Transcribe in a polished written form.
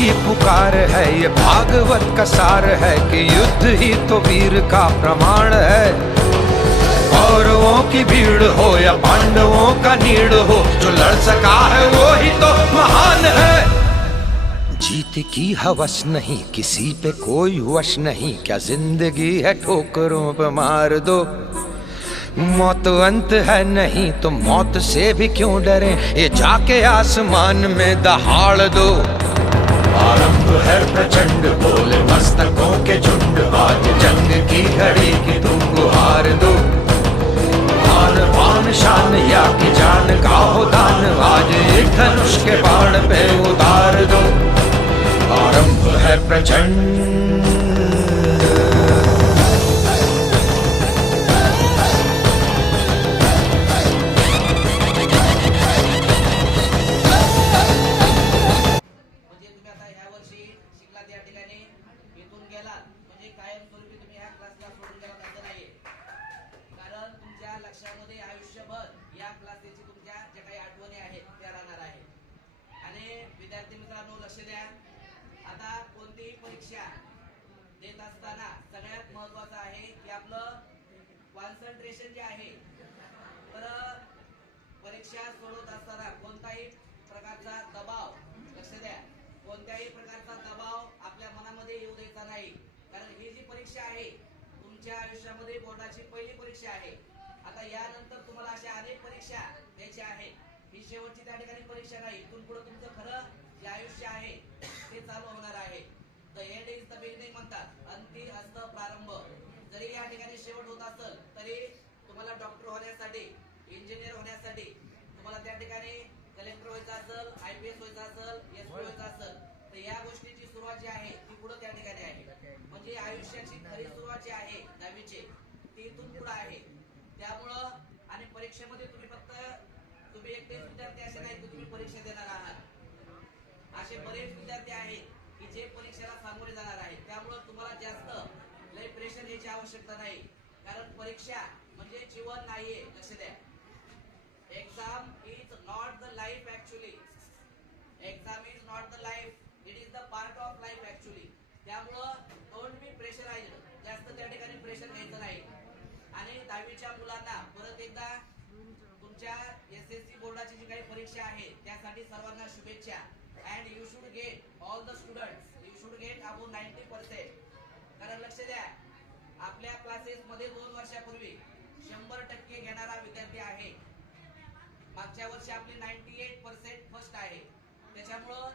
की पुकार है, ये भागवत का सार है कि युद्ध ही तो वीर का प्रमाण है। कौरवों की भीड़ हो या पांडवों का नीड़ हो, जो लड़ सका है वो ही तो महान है। जीत की हवस नहीं, किसी पे कोई वश नहीं, क्या जिंदगी है ठोकरों पे मार दो। मौत अंत है नहीं तो मौत से भी क्यों डरे, ये जाके आसमान में दहाड़ दो। आरंभ है प्रचंड, बोले मस्तकों के झुंड, आज जंग की घड़ी की तुम गुहार दो। आन बान शान या की जान का हो दान, आज एक धनुष के बाण पे उतार दो। आरंभ है प्रचंड। लक्षामध्ये आयुष्यभर या क्लासेसची तुमच्या ज्या काही आठवणी आहेत त्या राहणार आहेत। आणि विद्यार्थी मित्रांनो लक्ष द्या, आता कोणतीही परीक्षा देत असताना सगळ्यात महत्त्वाचं आहे की आपलं कॉन्सन्ट्रेशन जे आहे, तर परीक्षा सोडवत असताना कोणताही प्रकारचा दबाव, लक्ष द्या, कोणत्याही प्रकारचा दबाव आपल्या मनामध्ये येऊ द्यायचा नाही। कारण ही जी परीक्षा आहे तुमच्या आयुष्यामध्ये बोर्डाची पहिली परीक्षा आहे। आता यानंतर तुम्हाला अशा अनेक परीक्षा द्यायच्या आहेत, ही शेवटची त्या ठिकाणी परीक्षा नाही। इथून पुढे तुमचं खरं जे आयुष्य आहे ते चालू होणार आहे। The end is the beginning म्हणतात, अंती असतं प्रारंभ। जरी या ठिकाणी शेवट होत असेल तरी तुम्हाला डॉक्टर होण्यासाठी, इंजिनियर होण्यासाठी, तुम्हाला त्या ठिकाणी कलेक्टर व्हायचं असेल, IPS व्हायचं असेल, एसपी व्हायचं असेल, तर या गोष्टीची सुरुवात जी आहे ती पुढे त्या ठिकाणी आहे। म्हणजे आयुष्याची खरी सुरुवात जी आहे 10वीची ती इथून पुढे आहे। त्यामुळं आणि परीक्षेमध्ये तुम्ही एकटेच विद्यार्थी असे नाही की तुम्ही परीक्षा देणार आहात, असे बरेच विद्यार्थी आहेत की जे परीक्षेला सामोरे जाणार आहेत। त्यामुळं तुम्हाला जास्त लय प्रेशर घ्यायची आवश्यकता नाही, कारण परीक्षा म्हणजे जीवन नाहीये। लक्ष द्या, exam is not the life actually, exam is not the life, it is the part of life actually. त्यामुळं डोंट बी प्रेशराइज्ड, जास्त त्या ठिकाणी प्रेशर घ्यायचं नाही। आणि 10वीच्या मुलांना परत एकदा तुमच्या SSC बोर्डाची जी काही परीक्षा आहे त्यासाठी सर्वांना शुभेच्छा। And you should get, all the students, you should get above 90%। कारण लक्ष द्या, आपल्या क्लासेस मध्ये 2 वर्षापूर्वी 100% घेणारा विद्यार्थी आहे। मागच्या वर्षी आपली 98% फर्स्ट आहे। त्याच्यामुळं